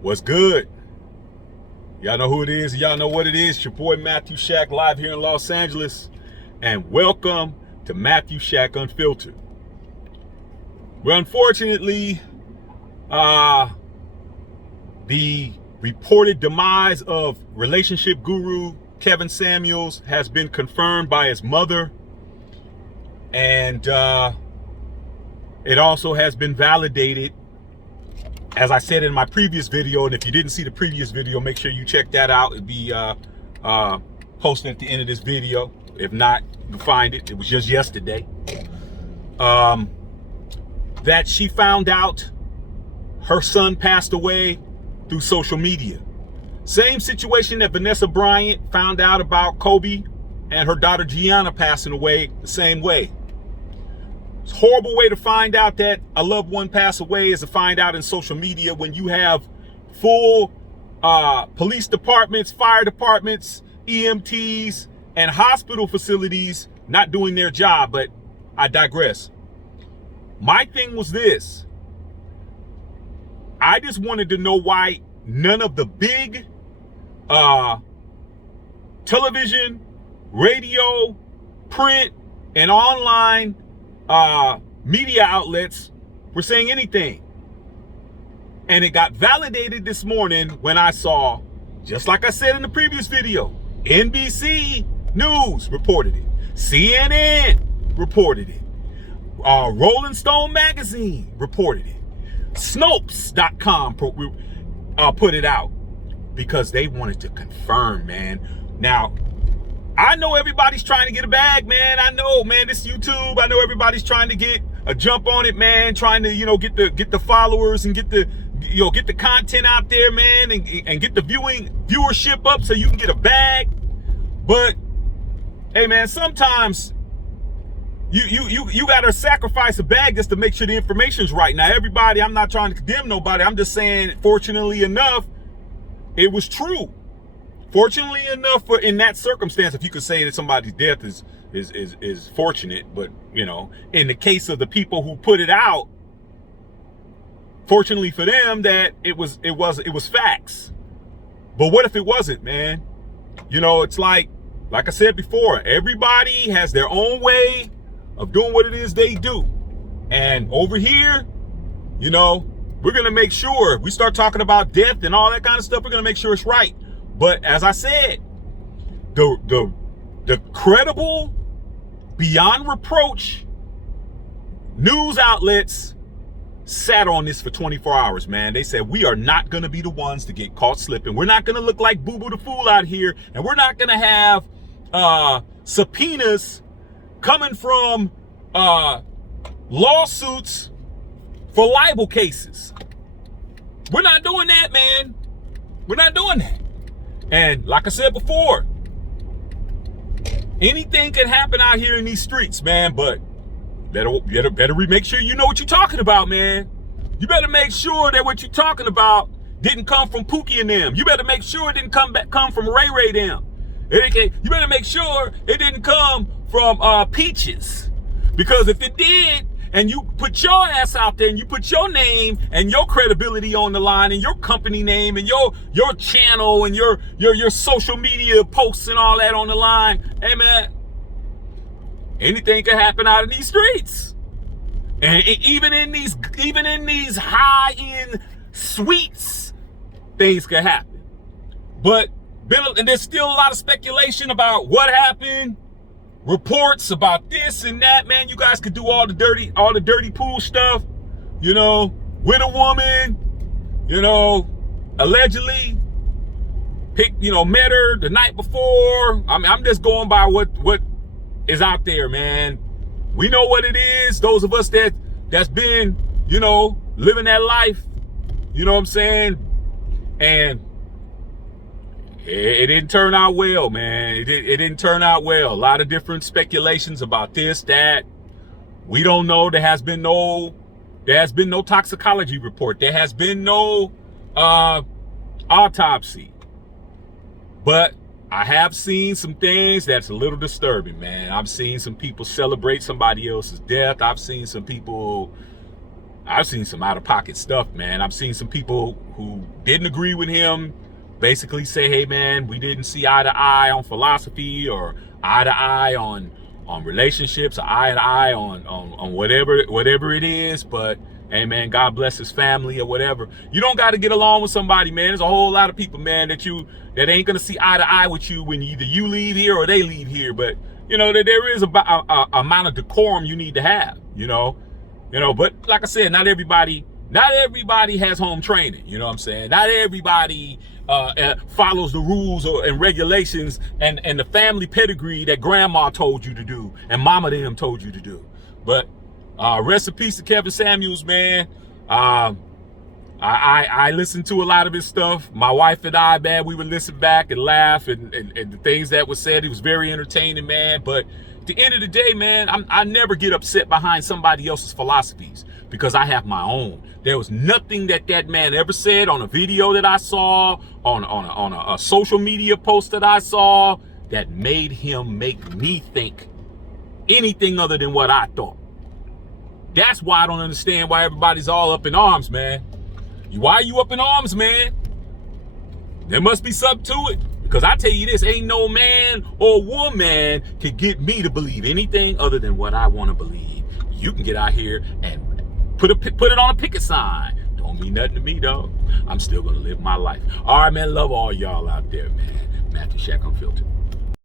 What's good? Y'all know who it is. Y'all know what it is. It's your boy Matthew Shack, live here in Los Angeles. And welcome to Matthew Shack Unfiltered. Well, unfortunately, the reported demise of relationship guru Kevin Samuels has been confirmed by his mother. And it also has been validated, as I said in my previous video. And if you didn't see the previous video, make sure you check that out. It'll be posted at the end of this video. If not, you can find it. It was just yesterday. That she found out her son passed away through social media. Same situation that Vanessa Bryant found out about Kobe and her daughter Gianna passing away the same way. It's a horrible way to find out that a loved one passed away, is to find out in social media when you have full police departments, fire departments, EMTs, and hospital facilities not doing their job. But I digress. My thing was this. I just wanted to know why none of the big television, radio, print, and online media outlets were saying anything. And it got validated this morning when I saw, just like I said in the previous video, NBC News reported it, CNN reported it, Rolling Stone magazine reported it, Snopes.com put it out, because they wanted to confirm, man. Now, I know everybody's trying to get a bag, man. I know, man, this YouTube. I know everybody's trying to get a jump on it, man. Trying to, get the followers and get the content out there, man, and get the viewership up so you can get a bag. But hey, man, sometimes you gotta sacrifice a bag just to make sure the information's right. Now, everybody, I'm not trying to condemn nobody. I'm just saying, fortunately enough, it was true. Fortunately enough, in that circumstance, if you could say that somebody's death is fortunate, but in the case of the people who put it out, fortunately for them, that it was facts. But what if it wasn't, man? It's like I said before, everybody has their own way of doing what it is they do. And over here, we're gonna make sure we start talking about death and all that kind of stuff. We're gonna make sure it's right. But as I said, the credible, beyond reproach news outlets sat on this for 24 hours, man. They said, we are not going to be the ones to get caught slipping. We're not going to look like Boo Boo the Fool out here. And we're not going to have subpoenas coming from lawsuits for libel cases. We're not doing that, man. We're not doing that. And like I said before, anything can happen out here in these streets, man. But better make sure you know what you're talking about, man. You better make sure that what you're talking about didn't come from Pookie and them. You better make sure it didn't come from Ray Ray them. You better make sure it didn't come from Peaches. Because if it did, and you put your ass out there and you put your name and your credibility on the line and your company name and your channel and your social media posts and all that on the line, hey, man, anything can happen out in these streets. And even in these high-end suites, things can happen. But and there's still a lot of speculation about what happened. Reports about this and that, man. You guys could do all the dirty pool stuff, with a woman, allegedly met her the night before. I'm just going by what is out there, man. We know what it is. Those of us that's been, living that life, what I'm saying? And it didn't turn out well, man. It didn't turn out well. A lot of different speculations about this, that. We don't know. There has been no toxicology report. There has been no autopsy. But I have seen some things that's a little disturbing, man. I've seen some people celebrate somebody else's death. I've seen some out-of-pocket stuff, man. I've seen some people who didn't agree with him basically say, hey man, we didn't see eye to eye on philosophy, or eye to eye on relationships, or eye to eye on whatever it is, but hey man, God bless his family or whatever. You don't got to get along with somebody, man. There's a whole lot of people, man, that ain't gonna see eye to eye with you when either you leave here or they leave here. But you know that there is a amount of decorum you need to have, you know. But like I said, not everybody has home training. You know what I'm saying? Not everybody follows the rules and regulations and the family pedigree that grandma told you to do and mama them told you to do. But rest in peace to Kevin Samuels, man. I listened to a lot of his stuff. My wife and I, man, we would listen back and laugh and the things that were said. He was very entertaining, man. But at the end of the day, man, I never get upset behind somebody else's philosophies because I have my own. There was nothing that man ever said on a video that I saw, on a social media post that I saw, that made him make me think anything other than what I thought. That's why I don't understand why everybody's all up in arms, man. Why are you up in arms, man? There must be something to it. Because I tell you this, ain't no man or woman can get me to believe anything other than what I want to believe. You can get out here and put it on a picket sign. Don't mean nothing to me, dog. I'm still going to live my life. All right, man. Love all y'all out there, man. Matthew Shack Unfiltered.